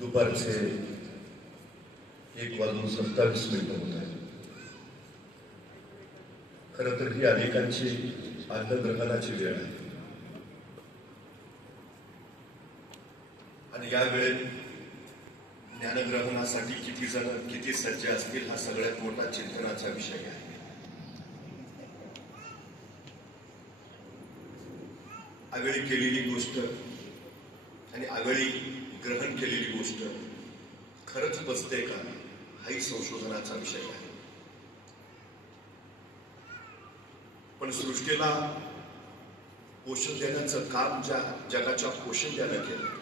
दुपारचे एक वाजून सत्तावीस मिनिटं होत आहे खरं तर ही अनेकांची अन्नग्रहणाची वेळ आहे. आणि या वेळेत ज्ञानग्रहणासाठी किती जण किती सज्ज असतील हा सगळ्यात मोठा चिंतनाचा विषय आहे. आगळी केलेली गोष्ट आणि आगळी ग्रहण केलेली गोष्ट खरंच बसते का? हाही संशोधनाचा विषय आहे. पण सृष्टीला पोषण देण्याचं काम ज्या जगाच्या पोषण केलं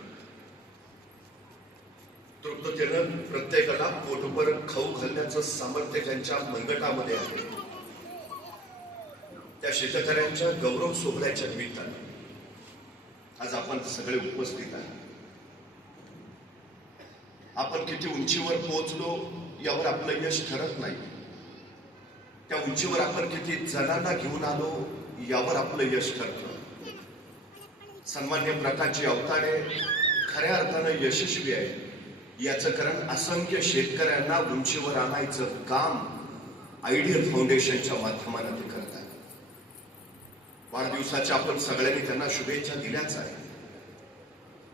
तृप्ततेनं प्रत्येकाला पोटभर खाऊ घालण्याचं सामर्थ्य त्यांच्या मनगटामध्ये आहे. त्या शेतकऱ्यांच्या गौरव सोहळ्याच्या निमित्ताने आज आपण सगळे उपस्थित आहे आपण किती उंचीवर पोहोचलो यावर आपलं यश ठरत नाही. त्या उंचीवर आपण किती जणांना घेऊन आलो यावर आपलं यश ठरत. सन्मान्य प्रकारची अवतारे खऱ्या अर्थानं यशस्वी आहे याचं कारण असंख्य शेतकऱ्यांना उंचीवर आणायचं काम आयडियल फाउंडेशनच्या माध्यमाने ते करत आहे वाढदिवसाच्या आपण सगळ्यांनी त्यांना शुभेच्छा दिल्याच आहे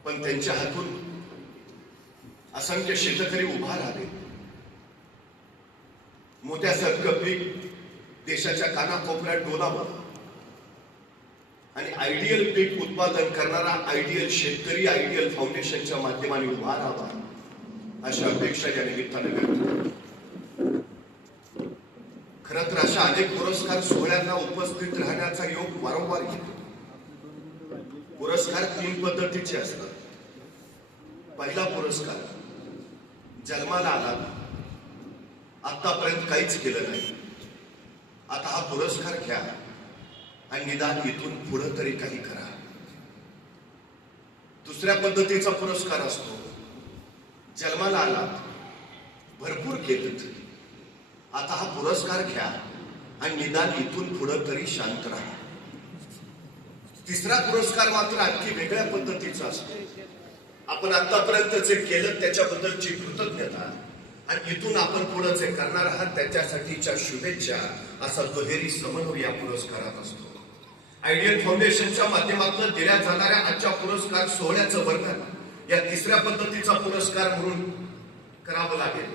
पण त्यांच्या हातून असंख्य शेतकरी उभा राहिले. मोत्यासारखं पीक देशाच्या कानाकोपऱ्यात डोलावं. आणि आयडियल पीक उत्पादन करणारा आयडियल शेतकरी आयडियल फाउंडेशनच्या माध्यमाने उभा राहावा अशा अपेक्षा या निमित्ताने व्यक्त करतो. खरं तर अशा अनेक पुरस्कार सोहळ्यांना उपस्थित राहण्याचा योग वारंवार घेतो पुरस्कार तीन पद्धतीचे असतात. पहिला पुरस्कार जन्माला आला आतापर्यंत काहीच केलं नाही. आता हा पुरस्कार घ्या आणि निदान इथून पुढं तरी काही करा. दुसऱ्या पद्धतीचा पुरस्कार असतो. जन्माला आला भरपूर केलं. आता हा पुरस्कार घ्या आणि निदान इथून पुढं तरी शांत राहा. तिसरा पुरस्कार मात्र आणखी वेगळ्या पद्धतीचा असतो. आपण आतापर्यंत जे केलं त्याच्याबद्दलची कृतज्ञता आणि इथून आपण पुढे जे करणार आहात त्याच्यासाठीच्या शुभेच्छा असा दुहेरी समन्वय या पुरस्कारात असतो. आयडियल फाउंडेशनच्या माध्यमातून दिल्या जाणाऱ्या आजच्या पुरस्कार सोहळ्याचं वर्णन या तिसऱ्या पद्धतीचा पुरस्कार म्हणून करावं लागेल.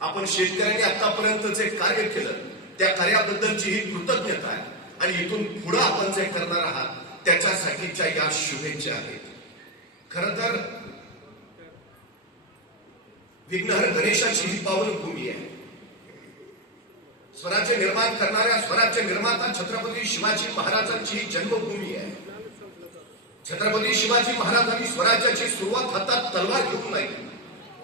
आपण शेतकऱ्यांनी आतापर्यंत जे कार्य केलं त्या कार्याबद्दलची ही कृतज्ञता आहे आणि इथून पुढे आपण जे करणार आहात त्याच्यासाठीच्या या शुभेच्छा आहेत. खर तर विघ्नहर गणेशाची ही पावनभूमी आहे. स्वराज्य निर्माण करणाऱ्या स्वराज्य निर्माता छत्रपती शिवाजी महाराजांची ही जन्मभूमी आहे. छत्रपती शिवाजी महाराजांनी स्वराज्याची सुरुवात हातात तलवार घेऊन नाही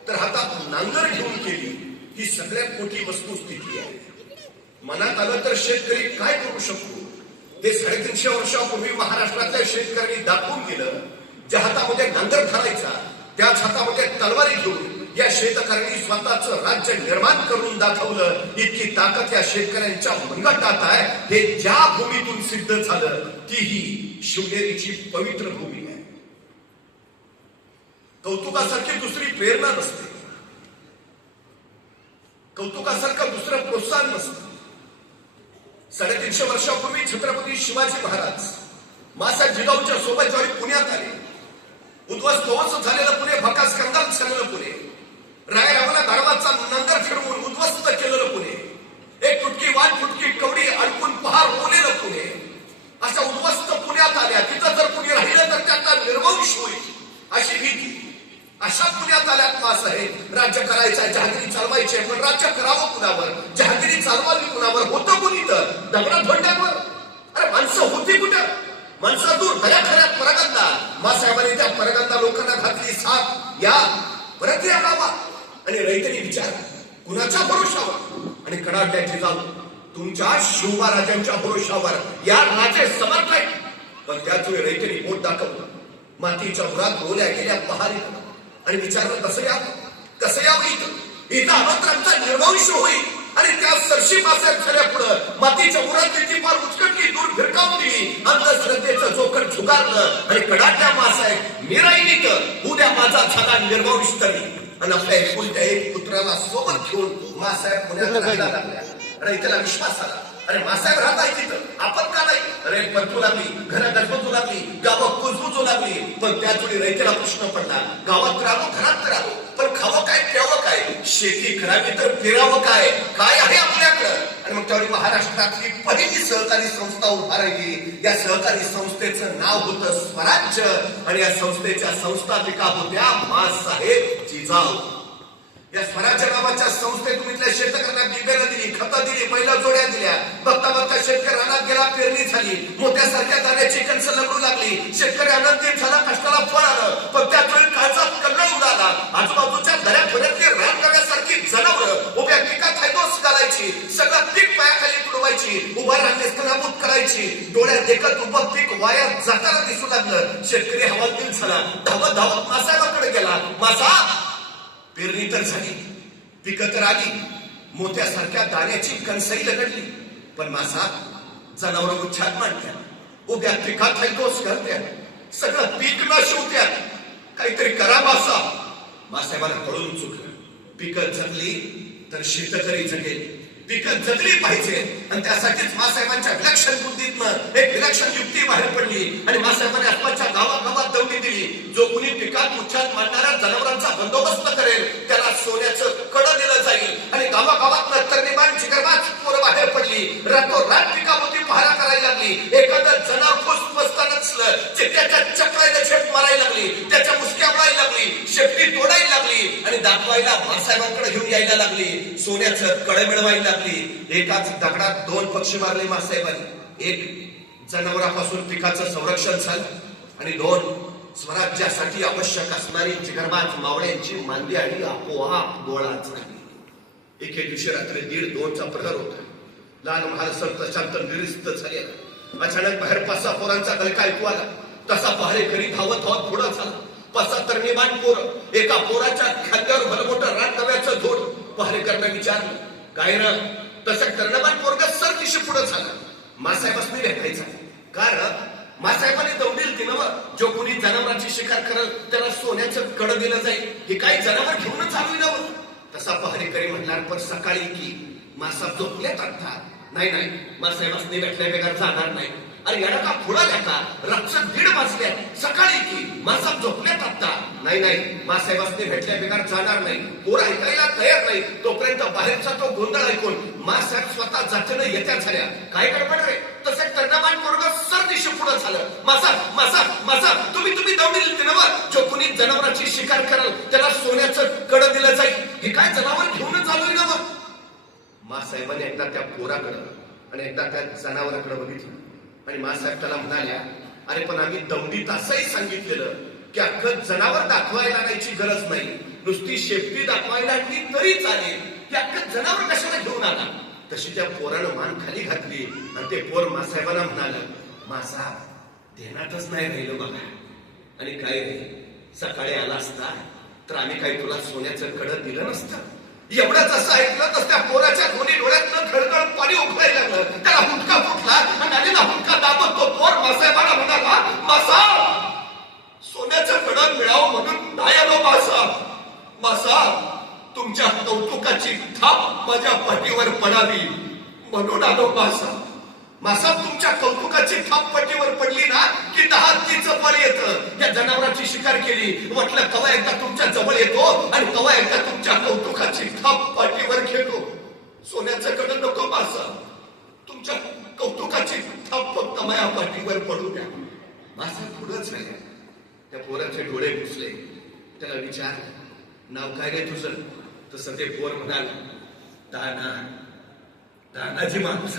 तर हातात नांगर घेऊन केली ही सगळ्यात मोठी वस्तुस्थिती आहे. मनात आलं तर शेतकरी काय करू शकतो? ते साडेतीनशे वर्षापूर्वी महाराष्ट्रातल्या शेतकऱ्यांनी दाखवून दिलं ज्या हातामध्ये नांगर धरायचा त्याच हातामध्ये तलवारी घेऊन या शेतकऱ्यांनी स्वतःच राज्य निर्माण करून दाखवलं. इतकी ताकद या शेतकऱ्यांच्या मनगटात आहे. हे ज्या भूमीतून सिद्ध झालं ती ही शिवनेरीची पवित्र भूमी आहे. कौतुकासारखी दुसरी प्रेरणा नसते. कौतुकासारखं दुसरं प्रोत्साहन नसतं. साडेतीनशे वर्षापूर्वी छत्रपती शिवाजी महाराज मासा जिजाऊच्या सोबत ज्यावेळी पुण्यात आले. उद्ध्वस्त झालेलं पुणे भकास कंगाल झालेलं पुणे. राय रावला गाढवाचा नंतर फिरवून उद्ध्वस्त केलेलं पुणे. एक फुटकी वाट फुटकी कवडी अडकून पहार बोलेलं पुणे. अशा उद्ध्वस्त पुण्यात आल्या. तिथं जर कुणी राहिलं तर त्यांना निर्वंश होईल अशी भीती. अशा पुण्यात आल्यात मास आहे राज्य करायचं आहे जहागिरी चालवायची आहे पण राज्य करावं कुणावर? जहागिरी चालवावी कुणावर? होतं कुणी तर दगडा धोंड्यावर? अरे माणसं होती कुठं? माणसं दूर खऱ्या खऱ्यात परगंदा. मासाहेबांनी त्या परगंदा लोकांना घातली साथ. या परत या आणि रैतनी विचार कुणाच्या भरोशावर आणि कडाट्याची जाऊ तुमच्या शिवबाराजांच्या भरोशावर या राजे समर्थ आहे पण त्याच वेळी रैतनी बोट दाखवलं. मातीच्या मुरात बोल्या गेल्या पहारी आणि विचारलं कसं या? कसं यावं इथं इथं अवंतरांचा निर्वंश होईल. आणि त्या सरशी मासाहेब झाल्या पुढं मातीच्या मुरात त्याची फार उचकटली दूर भिरकावून दिली. अंधश्रद्धेचं जोखड झुगारलं. आणि कडाट्या मासाहेब मिराईनीत उद्या माझा झाला निर्वंश तरी. आणि आपल्या एकुलत्या एक पुत्राला सोबत घेऊन मासाहेब पुण्यात राहायला लागल्या आणि त्याला विश्वास आला. अरे मासाहेब राहताय तिथं. आपण का नाही? अरे परतू लागली घर गजबजू लागली गावात कुजबुजू लागली. पण त्या वेळी रैतेला प्रश्न पडला. गावात राहावं घरात तर राहावं पण खावं काय प्यावं काय? शेती करावी तर फिरावं काय? काय आहे आपल्याकडं? आणि मग त्यावेळी महाराष्ट्रातली पहिली सहकारी संस्था उभारली या सहकारी संस्थेचं नाव होतं स्वराज्य. आणि या संस्थेच्या संस्थापिका होत्या मासाहेब जिजाऊ. या स्वराज्य नावाच्या संस्थेतून इथल्या शेतकऱ्यांना बिबेनं दिली खतं दिली पहिल्या जोड्या दिल्या. बघता बघता शेतकऱ्यांना गेला पेरणी झाली. मोठ्या सारख्या दाण्याची कणस लगडू लागली. शेतकरी आनंदित झाला कष्टाला फळ आलं. पण त्याच वेळी काळचा कल्लोळ उडाला. आजूबाजूच्या घरात दऱ्या रान करण्यासारखी जनावर उभ्या पिकात हैदोस घालायची. सगळं पीक पायाखाली तुडवायची उभा राहणे स्तनाभूत करायची. डोळ्यात देखत उभं पीक वाया जाताना दिसू लागलं. शेतकरी हवालदिल झाला. धावत धावत मासाहेबाकडे गेला. मासा पेरणी तर झाली. पिकं तर आली. मोत्यासारख्या दाण्याची कणसई लगडली. पण मासा जनावर उच्छाद मांडल्या. उभ्या पिकात हैकोस करत्या सगळं पीक न शिवत्या. काहीतरी करा मासा मासाहेबांना कळून चुकलं. पिकं जगली तर शेतकरी जगेल. पिकं जगली पाहिजे. आणि त्यासाठीच मासाहेबांच्या विलक्षण बुद्धीतनं एक विलक्षण युक्ती बाहेर पडली. आणि मासाहेबांनी आत्माच्या गावागावात दौडी दिली. जो जनावरांचा बंदोबस्त करेल. त्याला सोन्याचं कड दिलं जाईल. आणि गावागावात तरनिबाण जिगरबाज पोरं बाहेर पडली. रातोरात पिकाभोवती पहारा करायला लागली. एखादं जनावर खुश बसता नसलं ते त्याच्या चक्राने छेप मारायला लागली. त्याच्या मुसक्या मारायला लागली. शेपटी तोडायला लागली. आणि दाखवायला मासाहेबांकडे घेऊन यायला लागली. सोन्याचं कड मिळवायला लागली. एकाच दगडात दोन पक्षी मारले मासाहेबांनी एक जनावरापासून पिकाचं संरक्षण झालं. आणि दोन स्वराज्यासाठी आवश्यक असणारी जिगरबाज मावळ्यांची मांदी आणि आपोआप गोळा झाली. एके दिवशी रात्री दीड दोनचा प्रहर होता. लाल महाल सर प्रशांत निरिस्त झाले. अचानक बाहेर पाच सहा पोरांचा गलका ऐकू आला. तसा पहारेकरी धावत धावत पुढं झाला. पाच तर तरनिबाण पोर. एका पोराच्या खांद्यावर भलमोठं रानगव्याचं धोड पहारेकरनं विचारलं. काय ना तसं कर्णबान पोरग सर दिशी पुढं झालं. मासाहेबांनी भेटायचा कारण मासाहेबांनी दौडी ती ना जो कोणी जनावरांची शिकार करल त्याला सोन्याचं कड दिलं जाईल. हे काही जनावर घेऊनच चालू ना तसा पहारेकरी म्हणणार पण सकाळी की मासा झोपलेत अर्थात. नाही नाही. मासाहेबांनी भेटल्या बेकार जाणार नाही अरे याला का फुडाल्या का रातचं दीड वाजल्या सकाळी की? मासा झोपल्यात आता. नाही नाही. मासाहेबांनी भेटल्या बेकार जाणार नाही. पोर ऐकायला तयार नाही. तोपर्यंत बाहेरचा तो गोंधळ ऐकून मासाहेब स्वतः जातीनं येत्या झाल्या. काय गडबड रे? तसे कर्णबाण पोरग सर दिशे पुढं झालं. मासा मासा मासा. तुम्ही तुम्ही दौडी दिली ना जो कुणी जनावरांची शिकार कराल त्याला सोन्याचं कड दिलं जाईल. हे काय जनावर घेऊनच चालू ना मग मासाहेबाने एकदा त्या पोराकडं आणि एकदा त्या जनावराकडे बघितलं. आणि मासाहेब त्याला म्हणाल्या अरे पण आम्ही दौडीत असंही सांगितलेलं की अख्खं जनावर दाखवायला आणायची गरज नाही. नुसती शेपटी दाखवायला आणली तरी चालेल. की अख्खं जनावर कशाला घेऊन आला? तशी त्या पोरानं मान खाली घातली आणि ते पोर मासाहेबांना म्हणालं मासा ध्यानातच नाही राहिलं बघा. आणि काय रे? सकाळी आला असता तर आम्ही काही तुला सोन्याचं कडं दिलं नसतं. एवढं जसं ऐकलं तस त्या पोराच्या दोन्ही डोळ्यातनं खळखळ पाणी उभरायला लागलं. त्याला हुटका फुटला आणि आलेला हुटका दाबत तो पोर मासाहेबाला म्हणाला मासा सोन्याचं कडं मिळावं म्हणून नाही आलो मासा. मासा तुमच्या कौतुकाची थाप माझ्या पाठीवर पडावी म्हणून आलो मासा. मासा तुमच्या कौतुकाची थाप पाठीवर पडली ना की दहा तीचं फळ येतं या जनावराची शिकार केली. म्हटलं कवा एकदा तुमच्या जवळ येतो आणि कवा एकदा तुमच्या कौतुकाची थाप पाठीवर घेतो सोन्याचं कडं नको मासा तुमच्या कौतुकाची थाप फक्त माया पाठीवर पडू द्या. मासा पुढंच नाही. त्या पोराचे डोळे घुसले त्याला विचार नाव काय रे तुझं? तसं ते पोर म्हणाल दाना तानाजी माणूस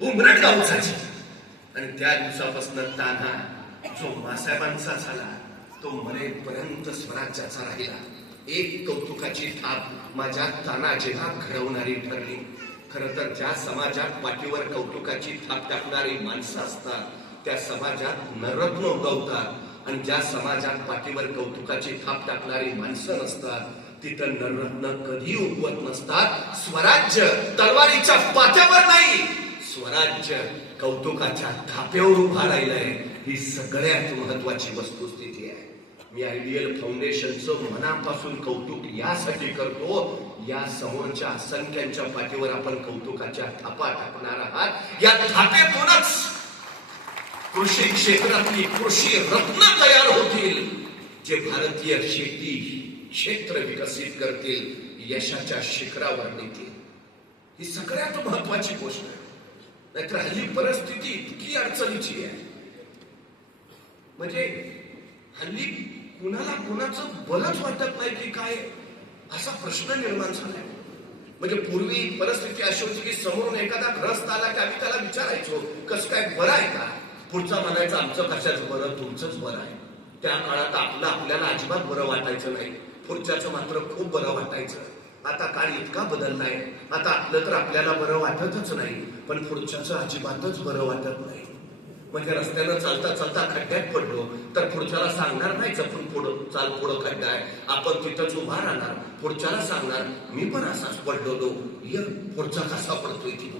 उमरट गावसाची आणि त्या दिवसापासून ताना जो मासाहेबांचा झाला तो मरेपर्यंत स्वराज्याचा राहिला. एक कौतुकाची थाप माझ्या तानाजीला घडवणारी ठरली. खर तर ज्या समाजात पाठीवर कौतुकाची थाप टाकणारी माणसं असतात त्या समाजात नरत्न उगवतात आणि ज्या समाजात पाठीवर कौतुकाची थाप टाकणारी माणसं नसतात तिथं नरत्न कधी उगवत नसतात. स्वराज्य तलवारीच्या पात्यावर नाही स्वराज्य कौतुकाच्या थाप्यावर उभा राहिलंय. ही सगळ्यात महत्वाची वस्तुस्थिती आहे. मी आयडियल फाउंडेशनचं मनापासून कौतुक यासाठी करतो. या समोरच्या असंख्यांच्या पाठीवर आपण कौतुकाच्या थापा टाकणार आहात. या थापेतूनच कृषी क्षेत्रातली कृषी रत्न तयार होतील जे भारतीय शेती क्षेत्र विकसित करतील यशाच्या शिखरावर नेतील. ही सगळ्यात महत्वाची गोष्ट आहे. नाहीतर हल्ली परिस्थिती इतकी अडचणीची आहे. म्हणजे हल्ली कुणाला कुणाचं बलच वाटत नाही की काय असा प्रश्न निर्माण झालाय. म्हणजे पूर्वी परिस्थिती अशी होती की समोरून एखादा ग्रस्त आला की आम्ही त्याला विचारायचो कसं काय बरं आहे का? पुढचा म्हणायचं आमचं कशाच बरं? तुमचंच बरं आहे. त्या काळात आपलं आपल्याला अजिबात बरं वाटायचं नाही. पुढच्याचं मात्र खूप बरं वाटायचं. आता काळ इतका बदललाय. आता आपलं तर आपल्याला बरं वाटतच नाही पण पुढच्याचं अजिबातच बरं वाटत नाही. म्हणजे रस्त्यानं चालता चालता खड्ड्यात पडलो तर पुढच्याला सांगणार नाही जपून पुढं चाल पुढं खड्डा आहे. आपण तिथंच उभा राहणार. पुढच्याला सांगणार मी पण असाच पडलो ये पुढचा कसा पडतोय ती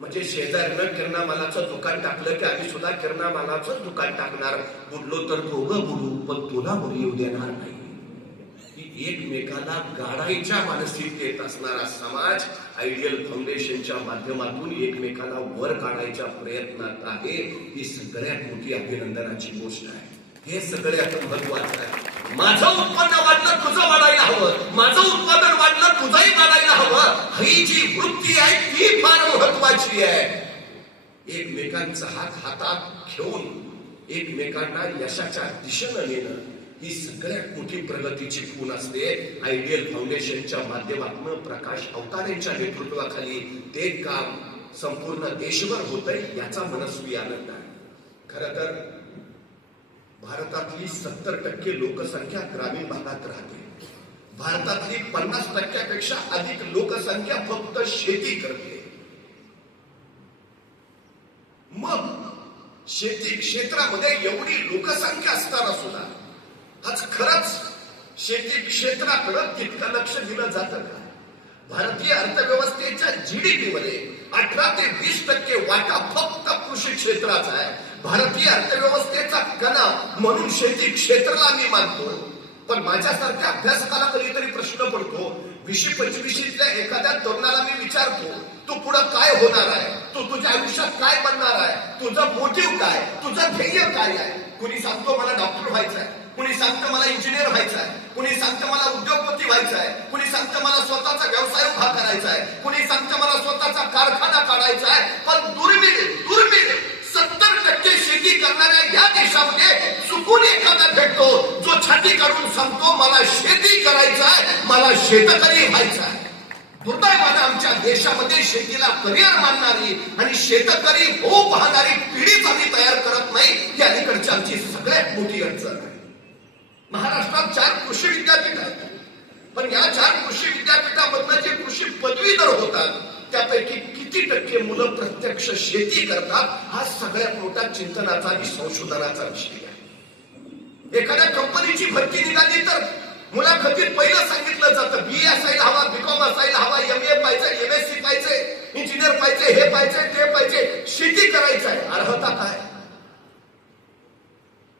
म्हणजे शेजारनं किरणा मालाचं दुकान टाकलं की आम्ही सुद्धा किरणा मालाचं दुकान टाकणार. बुडलो तर दोघं बुडू पण तुला बुडी येऊ देणार नाही. एकमेकाला गाडायच्या मानसिकतेत असणारा समाज आयडियल फाउंडेशनच्या माध्यमातून एकमेकाला वर काढायच्या प्रयत्नात आहे. ही सगळ्यात मोठी अभिनंदनाची गोष्ट आहे. हे सगळ्यात महत्वाचं आहे. माझं उत्पन्न वाढलं तुझं वाढायला हवं. माझं उत्पादन वाढलं तुझंही वाढायला हवं. ही जी वृत्ती आहे ती फार महत्वाची आहे. एकमेकांचा हात हातात घेऊन एकमेकांना यशाच्या दिशेनं नेणं ही सगळ्यात मोठी प्रगतीची खूण असते. आयडियल फाउंडेशनच्या माध्यमातून प्रकाश अवतारेंच्या नेतृत्वाखाली ते काम संपूर्ण देशभर होत आहे याचा मनस्वी आनंद आहे. खर तर भारतातली सत्तर टक्के लोकसंख्या ग्रामीण भागात राहते. भारतातली पन्नास टक्क्यापेक्षा अधिक लोकसंख्या फक्त शेती करते. मग शेती क्षेत्रामध्ये एवढी लोकसंख्या असताना सुद्धा आज खरंच शेती क्षेत्राकडं तितकं लक्ष दिलं जातं का? भारतीय अर्थव्यवस्थेच्या जीडीपी मध्ये अठरा ते वीस टक्के वाटा फक्त कृषी क्षेत्राचा आहे. भारतीय अर्थव्यवस्थेचा कणा म्हणून शेती क्षेत्राला मी मानतो. पण माझ्यासारख्या अभ्यासकाला कधीतरी प्रश्न पडतो विशी पंचवीशीतल्या एखाद्या तरुणाला मी विचारतो तू पुढं काय होणार आहे? तू तुझ्या आयुष्यात काय बनणार आहे? तुझं मोटिव्ह काय? तुझं ध्येय काय आहे? कुणी सांगतो मला डॉक्टर व्हायचं आहे कुणी सांगतं मला इंजिनियर व्हायचं आहे कुणी सांगतं मला उद्योगपती व्हायचं आहे कुणी सांगतं मला स्वतःचा व्यवसाय उभा करायचा आहे कुणी सांगतं मला स्वतःचा कारखाना काढायचा आहे पण दुर्मिळ दुर्मिळ सत्तर टक्के शेती करणाऱ्या या देशामध्ये चुकून एखादा भेटतो जो छाती काढून सांगतो मला शेती करायचं आहे मला शेतकरी व्हायचं आहे दुर्दैवानं आमच्या देशामध्ये शेतीला करिअर मानणारी आणि शेतकरी होऊ पाहणारी पिढी आम्ही तयार करत नाही ही अलीकडची आमची सगळ्यात मोठी अडचण आहे. महाराष्ट्रात चार कृषी विद्यापीठ आहेत. पण या चार कृषी विद्यापीठामधनं जे कृषी पदवीधर होतात त्यापैकी किती टक्के मुलं प्रत्यक्ष शेती करतात हा सगळ्यात मोठा चिंतनाचा आणि संशोधनाचा विषय आहे. एखाद्या कंपनीची भरती निघाली तर मुलाखतीत पहिलं सांगितलं जातं बी असायला हवा बीकॉम असायला हवा एम ए पाहिजे एम एस सी पाहिजे इंजिनियर पाहिजे हे पाहिजे ते पाहिजे. शेती करायचं आहे. अर्हता काय?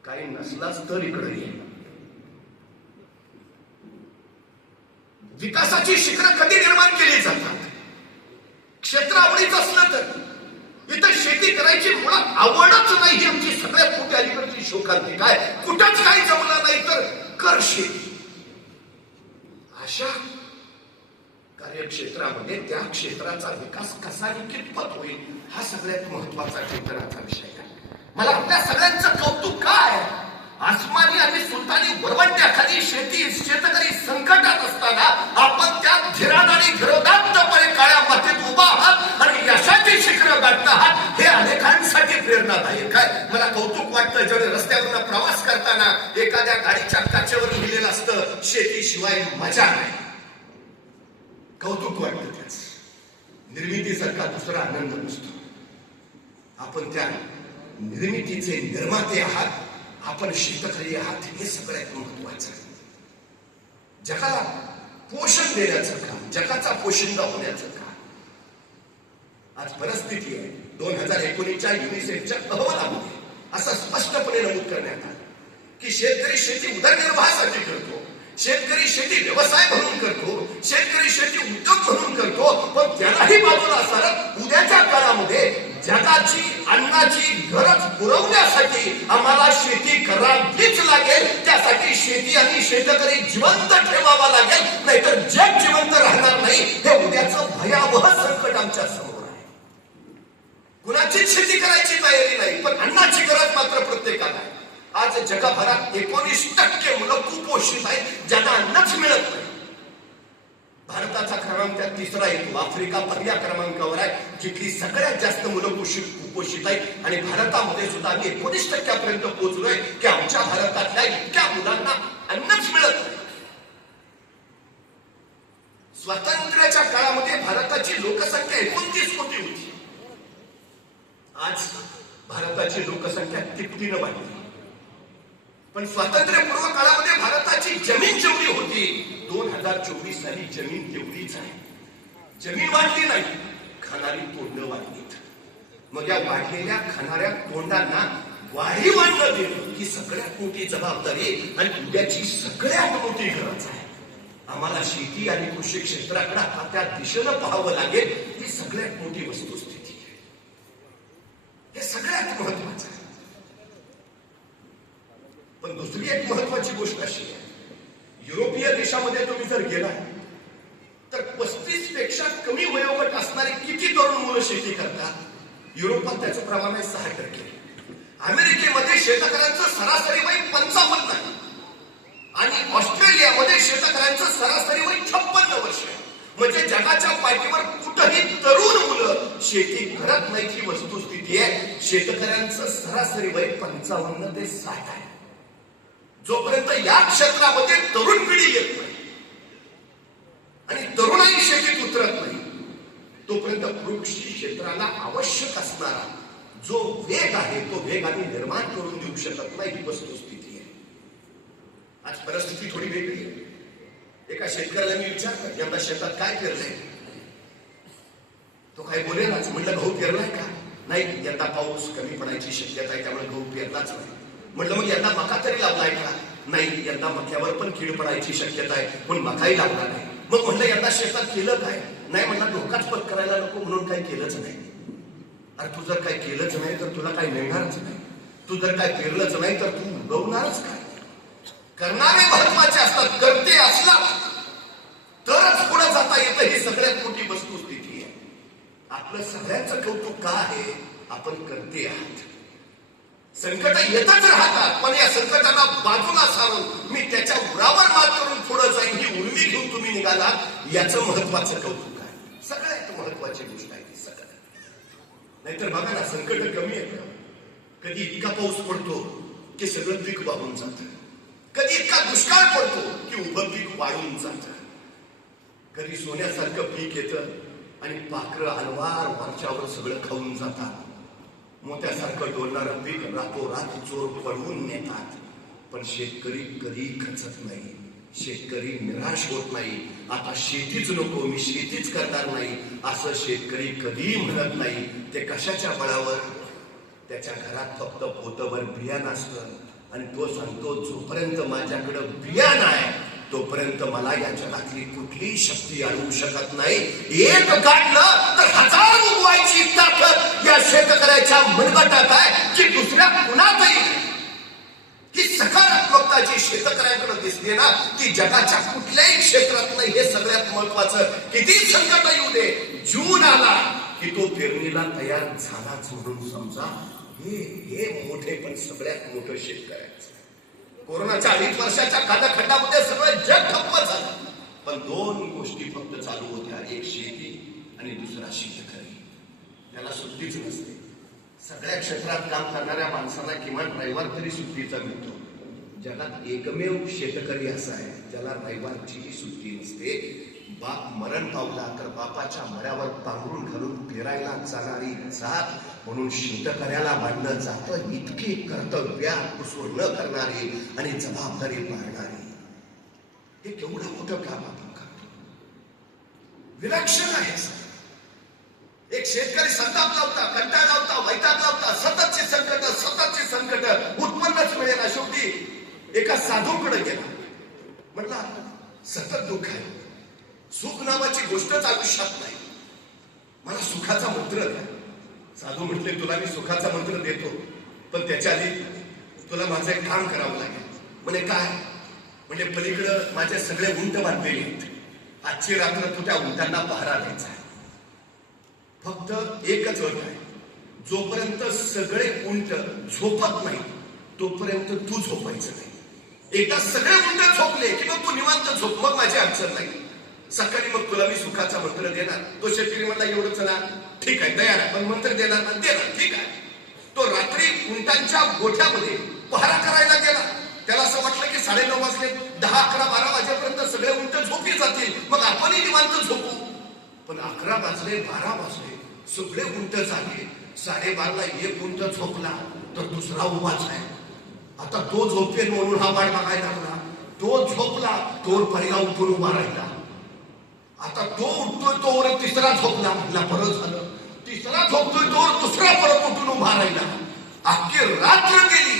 काही नसलाच तर इकडे ये विकासाची शिखरं कधी निर्माण केली जातात? क्षेत्र आवडीच असलं तर? इथं शेती करायची मुळात आवडच नाही ही आमची सगळ्यात मोठी अलीकडची शोकांती काय? कुठंच काही जमलं नाही तर कर शेती. अशा कार्यक्षेत्रामध्ये त्या क्षेत्राचा विकास कसा कितपत होईल हा सगळ्यात महत्त्वाचा क्षेत्राचा विषय आहे. मला आपल्या सगळ्यांचं कौतुक काय? आसमानी आणि सुलतानी वरवंट्याखाली शेती शेतकरी यशाची आहात हे अनेकांसाठी प्रेरणादायक आहे मला कौतुक वाटतं जेवढे रस्त्यावरून प्रवास करताना एखाद्या गाडीच्या काचेवर लिहिलेलं असतं शेतीशिवाय मजा नाही. कौतुक वाटतं त्याच. निर्मितीसारखा दुसरा आनंद नसतो. आपण त्या निर्मितीचे निर्माते आहात. आपण शेतकरी आहात. हे सगळ्यात महत्वाचं आहे. जगाला पोषण देण्याचं काम जगाचा पोषिंदा होण्याचं काम. आज परिस्थिती आहे. दोन हजार एकोणीसच्या युनिसेफच्या अहवालामध्ये असं स्पष्टपणे नमूद करण्यात आलं की शेतकरी शेती उदरनिर्वाहासाठी करतो शेतकरी शेती व्यवसाय म्हणून करतो शेतकरी शेती उद्योग म्हणून करतो पण त्यालाही बाजूला असणार उद्याच्या काळामध्ये जगाची अन्नाची गरज पुरवण्यासाठी आम्हाला शेती करावीच लागेल. त्यासाठी शेती आणि शेतकरी जिवंत ठेवावा लागेल. नाहीतर जग जिवंत राहणार नाही. हे उद्याचं भयावह संकट आमच्यासमोर. कुणाचीच शेती करायची तयारी नाही पण अन्नाची गरज मात्र प्रत्येकाला आहे. आज जगभरात एकोणीस टक्के मुलं कुपोषित आहेत ज्यांना अन्नच मिळत नाही. भारताचा क्रमांक त्यात तिसरा येतो आफ्रिका पहिल्या क्रमांकावर आहे जिथली सगळ्यात जास्त मुलं कुशित कुपोषित आहेत. आणि भारतामध्ये सुद्धा आम्ही एकोणीस टक्क्यापर्यंत पोहोचलोय की आमच्या भारतातल्या इतक्या मुलांना अन्नच मिळत नाही. स्वातंत्र्याच्या काळामध्ये भारताची लोकसंख्या एकोणतीस कोटी होती. आज भारताची लोकसंख्या तिपटीनं वाढली. पण स्वातंत्र्यपूर्व काळामध्ये भारताची जमीन जेवढी होती दोन हजार चोवीस साली जमीन तेवढीच आहे. जमीन वाढली नाही खाणारी तोंड वाढलीत. मग या वाढलेल्या खाणाऱ्या तोंडांना वाढी वाढणं देणं ही सगळ्यात मोठी जबाबदारी आणि उद्याची सगळ्यात मोठी गरज आहे. आम्हाला शेती आणि कृषी क्षेत्राकडे आता त्या दिशेनं पाहावं लागेल ही सगळ्यात मोठी वस्तुस्थिती. असते हे सगळ्यात महत्वाचं आहे. पण दुसरी एक महत्वाची गोष्ट अशी आहे. युरोपीय देशामध्ये तुम्ही जर गेला तर पस्तीसपेक्षा कमी वयोगट असणारी किती तरुण मुलं शेती करतात? युरोपात त्याचं प्रमाण आहे सहा टक्के. अमेरिकेमध्ये शेतकऱ्यांचं सरासरी वय पंचावन्न आहे. आणि ऑस्ट्रेलियामध्ये शेतकऱ्यांचं सरासरी वय छप्पन्न वर्ष आहे. म्हणजे जगाच्या पाठीवर कुठंही तरुण मुलं शेती करत नाही ही वस्तुस्थिती आहे. शेतकऱ्यांचं सरासरी वय पंचावन्न ते साठ आहे. जोपर्यंत या क्षेत्रामध्ये तरुण पिढी येत नाही आणि तरुणाई शेतीत उतरत नाही तोपर्यंत कृषी क्षेत्राला आवश्यक असणारा जो वेग आहे तो वेग आम्ही निर्माण करून देऊ शकत नाही ही वस्तुस्थिती आहे. आज परिस्थिती थोडी वेगळी आहे. एका शेतकऱ्याला मी विचारलं यंदा शेतात काय पेरलंय? तो काही बोलेलाच म्हटलं गहू पेरलाय का? नाही यंदा पाऊस कमी पडायची शक्यता आहे त्यामुळे गहू पेरलाच नाही. म्हटलं मग यंदा मका तरी लावलाय का? नाही यंदा मक्यावर पण कीड पडायची शक्यता आहे पण मकाही लावला नाही. मग म्हटलं यंदा शेतात केलं काय? नाही म्हटलं धोकाच पत्करायला नको म्हणून काही केलंच नाही. अरे तू जर काही केलंच नाही तर तुला काही मिळणारच नाही. तू जर काय पेरलंच नाही तर तू उगवणारच काय? करणारे महत्त्वाचे असतात करते असला तरच पुढे जाता येतं ही सगळ्यात मोठी वस्तुस्थिती आहे. आपलं सगळ्यांचं कौतुक का आहे? आपण करते आहात. संकट येतच राहतात पण या संकटाला बाजूला सारून मी त्याच्या उरावर मात करून पुढे जाईन ही उर्मी घेऊन तुम्ही निघालात याचं महत्वाचं कौतुक आहे. सगळ्यात महत्वाची गोष्ट आहे ती सगळ्यात नाहीतर बघा ना संकट कमी येतं कधी इतका पाऊस पडतो की सगळं पीक वाहून जातं. कधी इतका दुष्काळ पडतो की उभं पीक वाळून जातं. कधी सोन्यासारखं पीक येतं आणि पाखरं अलवार वरच्यावर सगळं खाऊन जातात. मोत्यासारखं डोलणारं पीक रातोरात चोर पडवून नेतात. पण शेतकरी कधी खचत नाही. शेतकरी निराश होत नाही. आता शेतीच नको मी शेतीच करणार नाही. असं शेतकरी कधी म्हणत नाही. ते कशाच्या बळावर? त्याच्या घरात फक्त पोतभर बियाणं असतं. आणि तो सांगतो जोपर्यंत माझ्याकडं बियाण आहे तोपर्यंत मला या जगातली कुठलीही शक्ती आणू शकत नाही. एक काढलं तर हजार उगवायची ताकद या शेतकऱ्याच्या मनगटात आहे की दुसऱ्या कुणातही ही सकारात्मकता जी शेतकऱ्यांकडे दिसते ना ती जगाच्या कुठल्याही क्षेत्रात नाही. हे सगळ्यात महत्वाचं. किती संकट येऊ दे. जून आला की तो पेरणीला तयार झालाच म्हणून समजा हे हे मोठे पण सगळ्यात मोठं शेतकऱ्याचं. कोरोनाच्या अडीच वर्षाच्या कालखंडामध्ये सगळं जग ठप्प झालं. पण दोन गोष्टी फक्त चालू होत्या. एक शेती आणि दुसरा शेतकरी. त्याला सुट्टीच नसते. सगळ्या क्षेत्रात काम करणाऱ्या माणसाला किमान रविवार तरी सुट्टीचा मिळतो. जगात एकमेव शेतकरी असा आहे ज्याला रविवारचीही सुट्टी नसते. बाप मरण पावला तर बापाच्या मऱ्यावर पांघरून घालून फिरायला जाणारी जात म्हणून शेतकऱ्याला मानलं जातं इतकी कर्तव्या कुसूर न करणारी आणि जबाबदारी पाळणारी. हे केवढं मोठं काम आपण करतो विलक्षण आहे एक शेतकरी संताप लावता कंटाळ लावता वैताग लावता सततचे संकट सततचे संकट उत्पन्नच मिळेल शेवटी. एका साधूकडे गेला. म्हटला सतत दुःख आहे. सुख नावाची गोष्टच आयुष्यात नाही. मला सुखाचा मंत्र द्या. साधू म्हटले तुला मी सुखाचा मंत्र देतो पण त्याच्या आधी तुला माझं एक काम करावं लागेल. म्हणे काय? म्हणजे पलीकडं माझे सगळे उंट बांधलेले आहेत. आजची रात्र तू त्या उंटांना पहारा द्यायचा आहे. फक्त एकच अट आहे. जोपर्यंत सगळे उंट झोपत नाही तोपर्यंत तू झोपायचं नाही. एकदा सगळे उंट झोपले की मग तू निवांत झोप. मग माझी अडचण नाही. सकाळी मग तुला मी सुखाचा मंत्र देणार. तो शेतकरी म्हणला एवढं चला ठीक आहे तयार आहे पण मंत्र देणार ना देणार ठीक आहे. तो रात्री उंटांच्या गोठ्यामध्ये पहारा करायला गेला. त्याला असं वाटलं की साडे नऊ वाजले दहा अकरा बारा वाजेपर्यंत सगळे उंट झोपी जातील. मग आपणही निवांत झोपू. पण अकरा वाजले बारा वाजले सगळे उंट झाले साडेबारला एक उंट झोपला तर दुसरा उभाच आहे. आता तो झोपेल म्हणून हा वाट बघायला लागला. तो झोपला तोर पर्याय उठून उभा राहिला. आता तो उठतोय तोवर तिसरा झोपला म्हटला बरं झालं. तिसरा झोपतोय तोवर दुसरा परत उठून उभा राहिला. अख्खी रात्र गेली.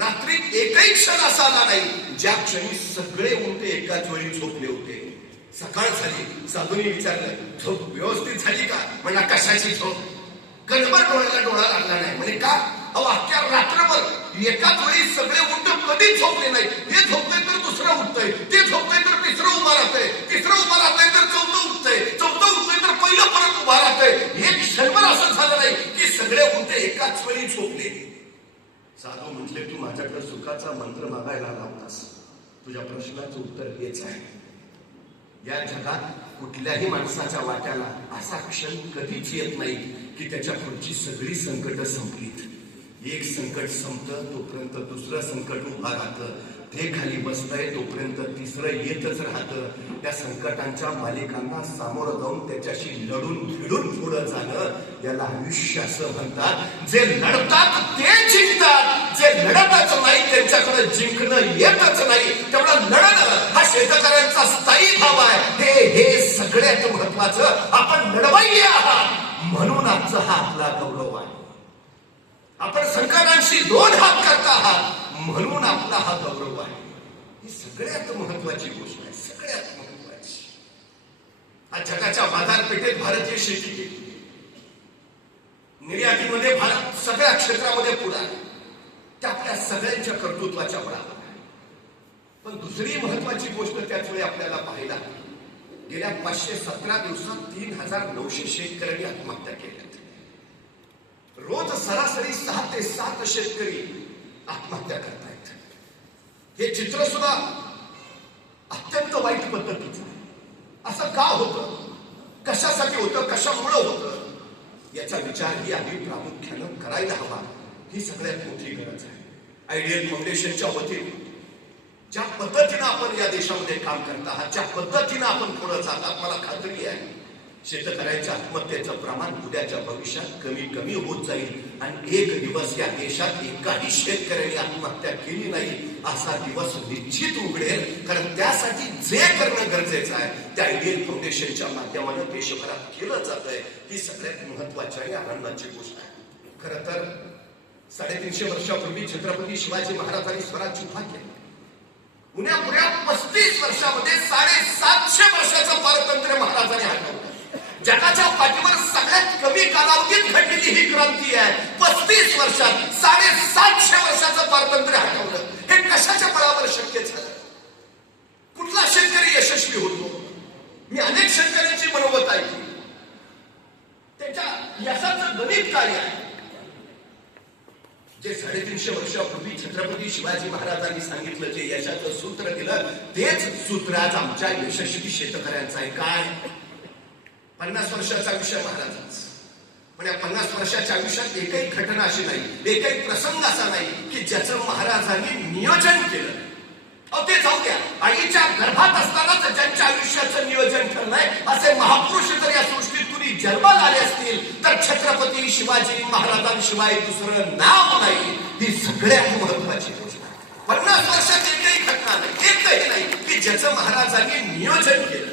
रात्री एकही क्षण असा आला नाही ज्या क्षणी सगळे उलटे एकाच वेळी झोपले होते. सकाळ झाली साधूने विचारलं झोप व्यवस्थित झाली का? म्हणा कशाची झोप? कणभर डोळ्याला डोळा लागला नाही. म्हणजे का? अहो अख्ख्या रात्रभर एकाच वेळी सगळे उंट कधीच झोपले नाही हे झोपले तर दुसरं उठतंय. ते झोपले तर तिसरं उभा राहतंय. तिसरं उभा राहतंय एक क्षणभर असं झालं नाही की सगळे उंट एकाच वेळी झोपले. साधू म्हटले तू माझ्याकडे सुखाचा मंत्र मागायला लावतास. तुझ्या प्रश्नाचं उत्तर हेच आहे. या जगात कुठल्याही माणसाच्या वाट्याला असा क्षण कधीच येत नाही की त्याच्या पुढची सगळी संकट संपलीत. एक संकट संपतं तोपर्यंत दुसरं संकट उभा राहतं. ते खाली बसतंय तोपर्यंत तिसरं येतच राहतं. त्या संकटांच्या मालिकांना सामोरं जाऊन त्याच्याशी लढून भिडून पुढं जाणं याला आयुष्य असं म्हणतात. जे लढतात ते जिंकतात. जे लढतच नाही त्यांच्याकडे जिंकणं येतच नाही. तेवढं लढणं हा शेतकऱ्यांचा स्थायी भाव आहे. हे हे सगळ्यात महत्वाचं. आपण लढवाई आहात. म्हणून आजचा हा आपला गौरव आहे. आपण संकटांशी दोन हात करता आहात. म्हणून आपला हा गौरव आहे. ही सगळ्यात महत्वाची गोष्ट आहे. सगळ्यात महत्वाची आज जगाच्या बाजारपेठेत भारतीय शेती केली. निर्यातीमध्ये भारत सगळ्या क्षेत्रामध्ये पुढे आहे त्या आपल्या सगळ्यांच्या कर्तृत्वाच्या बळावर आहे. पण दुसरी महत्वाची गोष्ट त्याच वेळी आपल्याला पाहायला गेल्या पाचशे सतरा दिवसात तीन हजार नऊशे शेतकऱ्यांनी आत्महत्या केल्या रोज सरासरी सहा ते सात शेतकरी आत्महत्या करतायत हे चित्र सुद्धा अत्यंत वाईट पद्धतीचं असं का होतं? कशासाठी होतं? कशामुळं होतं? याचा विचार ही आम्ही प्रामुख्यानं करायला हवा. ही सगळ्यात मोठी गरज आहे. आयडियल फाउंडेशनच्या वतीने ज्या पद्धतीनं आपण या देशामध्ये काम करत आहात ज्या पद्धतीनं आपण पुढे जात आहात मला खात्री आहे शेतकऱ्यांच्या आत्महत्येचं प्रमाण उद्याच्या भविष्यात कमी कमी होत जाईल. आणि एक दिवस या देशात एकाही शेतकऱ्यांनी आत्महत्या केली नाही असा दिवस निश्चित उघडेल. कारण त्यासाठी जे करणं गरजेचं आहे त्या आयडियल फाउंडेशनच्या माध्यमाने देशभरात केलं जात आहे. ही सगळ्यात महत्वाची आणि आनंदाची गोष्ट आहे. खरं तर साडेतीनशे वर्षापूर्वी छत्रपती शिवाजी महाराजांनी स्वराज्य उभा केलं. पुण्या पस्तीस वर्षामध्ये साडेसातशे वर्षाचं पारतंत्र्य महाराजांनी हटवलं जगाच्या पाठीवर सगळ्यात कमी कालावधीत घडलेली ही क्रांती आहे. पस्तीस वर्षात साडेसातशे वर्षाचं पारतंत्र्य हटवलं. हे कशाच्या बळावर शक्य झालं? कुठला शेतकरी यशस्वी होतो? मी अनेक शेतकऱ्यांची मनोगत ऐकली. त्याच्या यशाचं गणित कार्य आहे? जे साडेतीनशे वर्षापूर्वी छत्रपती शिवाजी महाराजांनी सांगितलं जे यशाचं सूत्र दिलं तेच सूत्र आज आमच्या यशस्वी शेतकऱ्यांचं आहे. काय? पन्नास वर्षाचं आयुष्य महाराजांचं. पण या पन्नास वर्षाच्या आयुष्यात एकही घटना अशी नाही एकही प्रसंग असा नाही की ज्याचं महाराजांनी नियोजन केलं. अहो ते जाऊ द्या. आईच्या गर्भात असतानाच ज्यांच्या आयुष्याचं नियोजन ठरलंय असे महापुरुष जर या सृष्टीतून कुणी जन्माला आले असतील तर छत्रपती शिवाजी महाराजांशिवाय दुसरं नाव नाही. ही सगळ्यात महत्वाची गोष्ट पन्नास वर्षात एकही घटना नाही एकही नाही की ज्याचं महाराजांनी नियोजन केलं.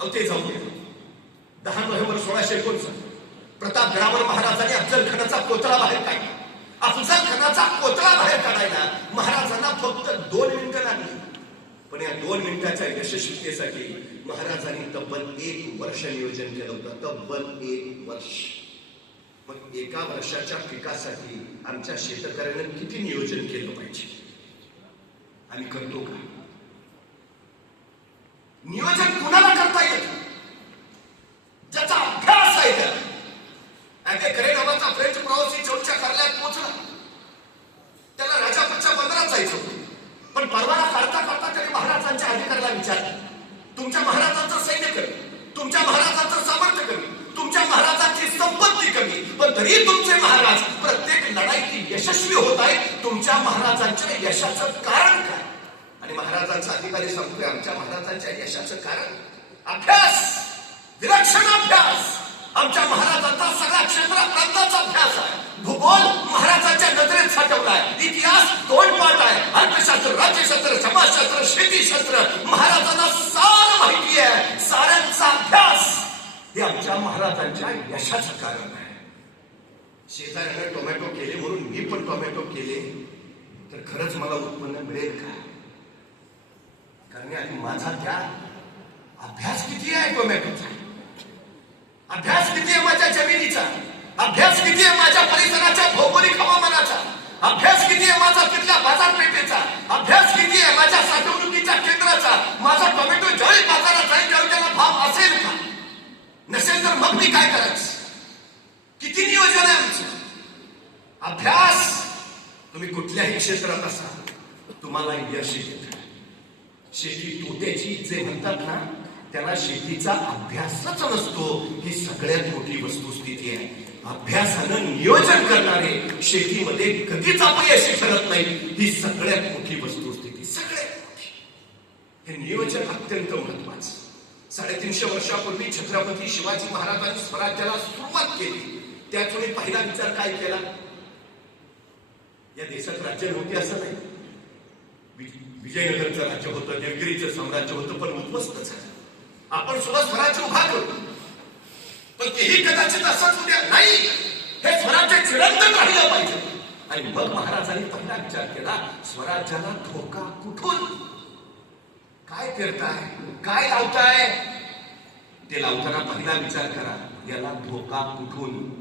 अहो ते जाऊ दे दहा नोव्हेंबर सोळाशे एकोणसाठ प्रतापगडावर महाराजांनी अफजल खानाचा कोतळा बाहेर काढला. अफजल खानाचा कोतळा बाहेर काढायला महाराजांना फक्त दोन मिनिटं लागली. पण या दोन मिनिटाच्या यशस्वीतेसाठी महाराजांनी तब्बल एक वर्ष नियोजन केलं होतं. तब्बल एक वर्ष. मग एका वर्षाच्या पिकासाठी आमच्या शेतकऱ्यानं किती नियोजन केलं पाहिजे? आम्ही करतो का? नियोजन कुणाला करता येत ज्याचा अभ्यास आहे त्याला अँके करे नावाचा फ्रेंच प्रवासी चौकच्या कार्यालयात पोहोचला त्याला राजापूरच्या बंदरात जायचं होतं. पण परवाना काढता काढता त्याने महाराजांच्या अधिकाऱ्याला विचारलं. तुमच्या महाराजांचं सैन्य कमी तुमच्या महाराजांचं सामर्थ्य कमी तुमच्या महाराजांची संपत्ती कमी. पण तरी तुमचे महाराज प्रत्येक लढाईत यशस्वी होत आहे तुमच्या महाराजांच्या यशाचं कारण काय? आणि महाराजांचा अधिकारी सांगतोय आमच्या महाराजांच्या यशाचं कारण अभ्यास. विलक्षण अभ्यास. आमच्या महाराजांचा सगळ्या क्षेत्रात प्रांताचा अभ्यास आहे. भूगोल महाराजांच्या नजरेत साठवलाय इतिहास तोंडपाठ आहे. अर्थशास्त्र राज्यशास्त्र समाजशास्त्र शेतीशास्त्र. महाराजांना सार माहिती आहे. साऱ्यांचा अभ्यास हे आमच्या महाराजांच्या यशाचं कारण आहे. शेजाऱ्यानं टोमॅटो केले म्हणून मी पण टोमॅटो केले. तर खरंच मला उत्पन्न मिळेल का? कारण आणि माझा त्या अभ्यास किती आहे टोमॅटोचा अभ्यास किती आहे माझ्या जमिनीचा? अभ्यास किती आहे माझ्या परिसराच्या भौगोलिक हवामानाचा? अभ्यास किती आहे माझा तिथल्या बाजारपेठेचा? अभ्यास किती आहे माझ्या साठवणुकीच्या केंद्राचा? माझा टोमॅटो ज्यावेळी बाजारात जाईल त्यावेळी त्याला भाव असेल का? नसेल तर मग मी काय करायचं? किती नियोजन आहे आमचं? अभ्यास! तुम्ही कुठल्याही क्षेत्रात असा तुम्हाला यश येत शेती तोट्याची जे म्हणतात ना त्याला शेतीचा अभ्यासच नसतो. ही सगळ्यात मोठी वस्तुस्थिती आहे. अभ्यासानं नियोजन करणारे शेतीमध्ये कधीच अपयशी ठरत नाही. ही सगळ्यात मोठी वस्तुस्थिती सगळ्यात मोठी. हे नियोजन अत्यंत महत्वाचं. साडेतीनशे वर्षापूर्वी छत्रपती शिवाजी महाराजांनी स्वराज्याला सुरुवात केली. त्याच वेळी पहिला विचार काय केला? या देशात राज्य नव्हते असं नाही. विजयनगरचं राज्य होतं देवगिरीचं साम्राज्य होतं पण उद्ध्वस्त झालं आपण सुद्धा स्वराज्य उभा करू. पण तेही कदाचित असंच उद्या नाही. हे स्वराज्य चिरंत राहिलं पाहिजे. आणि मग महाराजांनी पहिला विचार केला स्वराज्याला धोका कुठून? काय करताय? काय लावताय? ते लावताना पहिला विचार करा याला धोका कुठून?